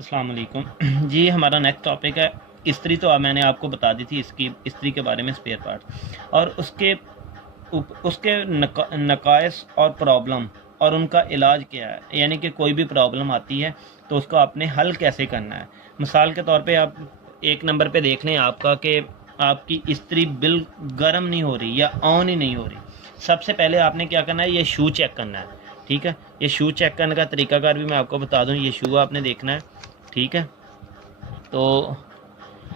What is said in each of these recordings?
अस्सलाम वालेकुम जी। हमारा नेक्स्ट टॉपिक है इस्त्री। तो मैंने आपको बता दी थी इसकी इस्त्री के बारे में, स्पेयर पार्ट और उसके नकाइस और प्रॉब्लम और उनका इलाज क्या है। यानी कि कोई भी प्रॉब्लम आती है तो उसको आपने हल कैसे करना है। मिसाल के तौर पे आप एक नंबर पे देख लें आपका कि आपकी इस्त्री बिल गर्म नहीं हो रही या ऑन ही नहीं हो रही। सबसे पहले आपने क्या करना है, ये शू चेक करना है। ठीक है, ये शू चेक करने का तरीकाकार भी मैं आपको बता दूं। ये शू आपने देखना है। ठीक है, तो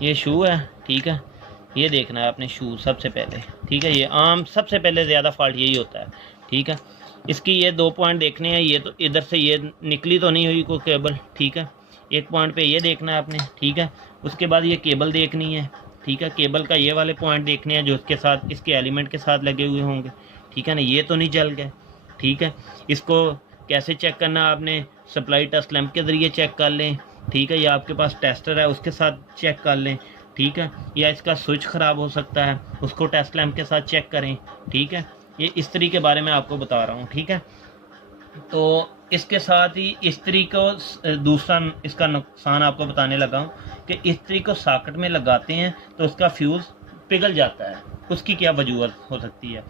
ये शू है। ठीक है, ये देखना है आपने शू सबसे पहले। ठीक है, ये आम सबसे पहले ज़्यादा फॉल्ट यही होता है। ठीक है, इसकी ये 2 पॉइंट देखने हैं। ये तो इधर से ये निकली तो नहीं हुई कोई केबल। ठीक है, एक पॉइंट पे ये देखना है आपने। ठीक है, उसके बाद ये केबल देखनी है। ठीक है, केबल का ये वाले पॉइंट देखने हैं जो उसके साथ इसके एलिमेंट के साथ लगे हुए होंगे। ठीक है ना, ये तो नहीं जल गए। ठीक है, इसको कैसे चेक करना आपने, सप्लाई टेस्ट लैंप के ज़रिए चेक कर लें। ठीक है, या आपके पास टेस्टर है उसके साथ चेक कर लें। ठीक है, या इसका स्विच ख़राब हो सकता है, उसको टेस्ट लैंप के साथ चेक करें। ठीक है, ये इस्त्री के बारे में आपको बता रहा हूँ। ठीक है, तो इसके साथ ही इस्त्री को दूसरा इसका नुकसान आपको बताने लगा हूँ कि इस्त्री को सॉकेट में लगाते हैं तो उसका फ्यूज़ पिघल जाता है। उसकी क्या वजूहत हो सकती है?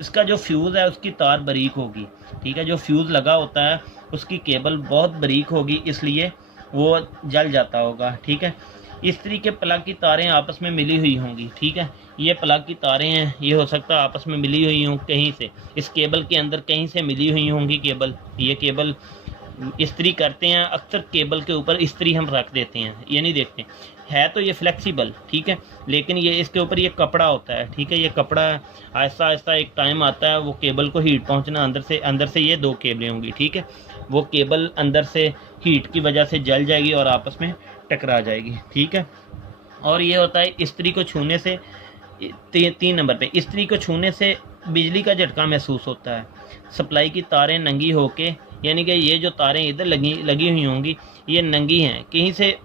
इसका जो फ्यूज़ है उसकी तार बारीक होगी। ठीक है, जो फ्यूज़ लगा होता है उसकी केबल बहुत बारीक होगी, इसलिए वो जल जाता होगा। ठीक है, इस्त्री के प्लग की तारें आपस में मिली हुई होंगी। ठीक है, ये प्लग की तारें हैं, ये हो सकता है आपस में मिली हुई हों कहीं से, इस केबल के अंदर कहीं से मिली हुई होंगी केबल। ये केबल इस्त्री करते हैं अक्सर केबल के ऊपर इस्त्री हम रख देते हैं, ये नहीं देखते है तो ये फ्लेक्सिबल। ठीक है, लेकिन ये इसके ऊपर ये कपड़ा होता है। ठीक है, ये कपड़ा आहिस्ता आहिस्ता एक टाइम आता है वो केबल को हीट पहुंचना, अंदर से ये 2 केबलें होंगी। ठीक है, वो केबल अंदर से हीट की वजह से जल जाएगी और आपस में टकरा जाएगी। ठीक है, और ये होता है इस्त्री को छूने से 3 नंबर पे इस्त्री को छूने से बिजली का झटका महसूस होता है। सप्लाई की तारें नंगी होके, यानी कि ये जो तारें इधर लगी लगी हुई होंगी ये नंगी हैं, कहीं से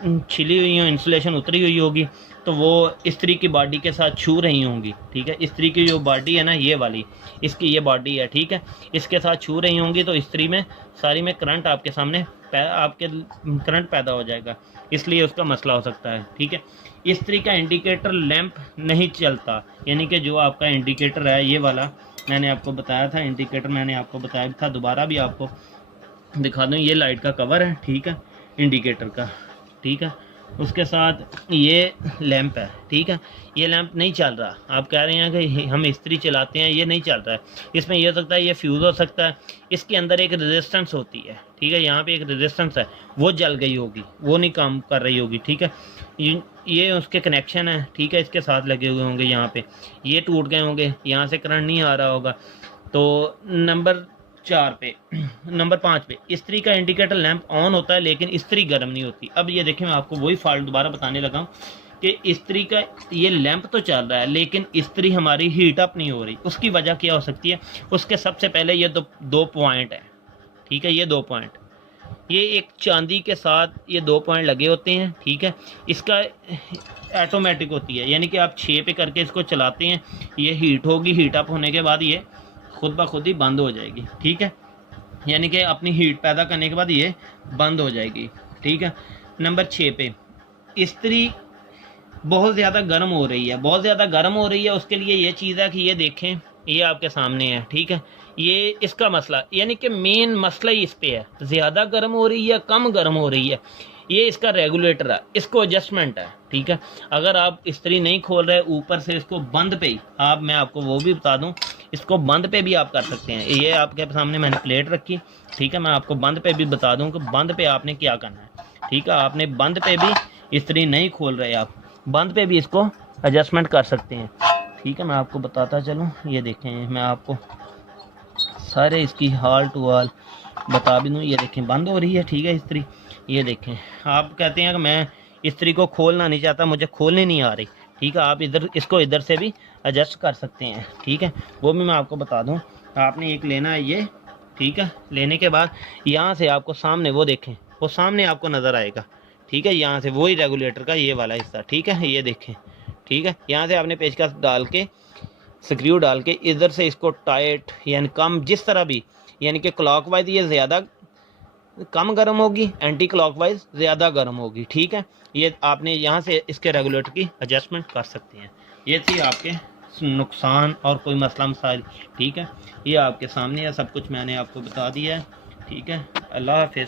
छिली हुई हो, इंसुलेशन उतरी हुई होगी तो वो इस्त्री की बॉडी के साथ छू रही होंगी। ठीक है, इस्त्री की जो बॉडी है ना, ये वाली इसकी ये बॉडी है। ठीक है, इसके साथ छू रही होंगी तो इस्त्री में सारी में करंट आपके सामने आपके करंट पैदा हो जाएगा, इसलिए उसका मसला हो सकता है। ठीक है, इस्त्री का इंडिकेटर लैंप नहीं चलता, यानी कि जो आपका इंडिकेटर है ये वाला मैंने आपको बताया था, इंडिकेटर मैंने आपको बताया था, दोबारा भी आपको दिखा दूँ। ये लाइट का कवर है। ठीक है, इंडिकेटर का। ठीक है, उसके साथ ये लैंप है। ठीक है, ये लैंप नहीं चल रहा, आप कह रहे हैं कि हम इस्त्री चलाते हैं, ये नहीं चल रहा है। इसमें ये हो सकता है ये फ्यूज़ हो सकता है, इसके अंदर एक रेजिस्टेंस होती है। ठीक है, यहाँ पे एक रेजिस्टेंस है, वो जल गई होगी, वो नहीं काम कर रही होगी। ठीक है, ये उसके कनेक्शन है। ठीक है, इसके साथ लगे हुए होंगे, यहाँ पे ये टूट गए होंगे, यहाँ से करंट नहीं आ रहा होगा। तो नंबर 5 पे इस्त्री का इंडिकेटर लैंप ऑन होता है लेकिन इस्त्री गर्म नहीं होती। अब ये देखें, मैं आपको वही फॉल्ट दोबारा बताने लगा हूँ कि इस्त्री का ये लैंप तो चल रहा है लेकिन इस्त्री हमारी हीट अप नहीं हो रही। उसकी वजह क्या हो सकती है? उसके सबसे पहले ये दो पॉइंट है। ठीक है, ये 2 पॉइंट, ये एक चांदी के साथ ये 2 पॉइंट लगे होते हैं। ठीक है, इसका ऑटोमेटिक होती है, यानी कि आप 6 पे करके इसको चलाते हैं, ये हीट होगी, हीट अप होने के बाद ये खुद ब खुद ही बंद हो जाएगी। ठीक है, यानी कि अपनी हीट पैदा करने के बाद ये बंद हो जाएगी। ठीक है, नंबर 6 पे इस्त्री बहुत ज़्यादा गर्म हो रही है, बहुत ज़्यादा गर्म हो रही है। उसके लिए ये चीज़ है कि ये देखें, ये आपके सामने है। ठीक है, ये इसका मसला, यानी कि मेन मसला ही इस पे है, ज़्यादा गर्म हो रही है कम गर्म हो रही है, ये इसका रेगुलेटर है, इसको एडजस्टमेंट है। ठीक है, अगर आप इस्त्री नहीं खोल रहे ऊपर से इसको बंद पे ही मैं आपको वो भी बता दूं, इसको बंद पे भी आप कर सकते हैं। ये आपके सामने मैंने प्लेट रखी। ठीक है, मैं आपको बंद पे भी बता दूं कि बंद पे आपने क्या करना है। ठीक है, आपने बंद पे भी इस्त्री नहीं खोल रहे, आप बंद पे भी इसको एडजस्टमेंट कर सकते हैं। ठीक है, मैं आपको बताता चलूँ, ये देखें, मैं आपको सारे इसकी हाल टू हाल बता भी दूँ। ये देखें, बंद हो रही है। ठीक है, इस्त्री ये देखें, आप कहते हैं कि मैं इस्त्री को खोलना नहीं चाहता, मुझे खोलने नहीं आ रही। ठीक है, आप इसको इधर से भी एडजस्ट कर सकते हैं। ठीक है, वो भी मैं आपको बता दूं। आपने एक लेना है ये। ठीक है, लेने के बाद यहाँ से आपको सामने वो देखें, वो सामने आपको नज़र आएगा। ठीक है, यहाँ से वही रेगुलेटर का ये वाला हिस्सा। ठीक है, ये देखें। ठीक है, यहाँ से आपने पेचकस डाल के स्क्रू डाल के इधर से इसको टाइट यानी कम, जिस तरह भी, यानी कि क्लॉकवाइज ये ज़्यादा कम गर्म होगी, एंटी क्लॉकवाइज ज़्यादा गर्म होगी। ठीक है, ये आपने यहाँ से इसके रेगुलेटर की एडजस्टमेंट कर सकते हैं। ये थी आपके नुकसान और कोई मसला मसाइल। ठीक है, ये आपके सामने है, सब कुछ मैंने आपको बता दिया है। ठीक है, अल्लाह हाफिज़।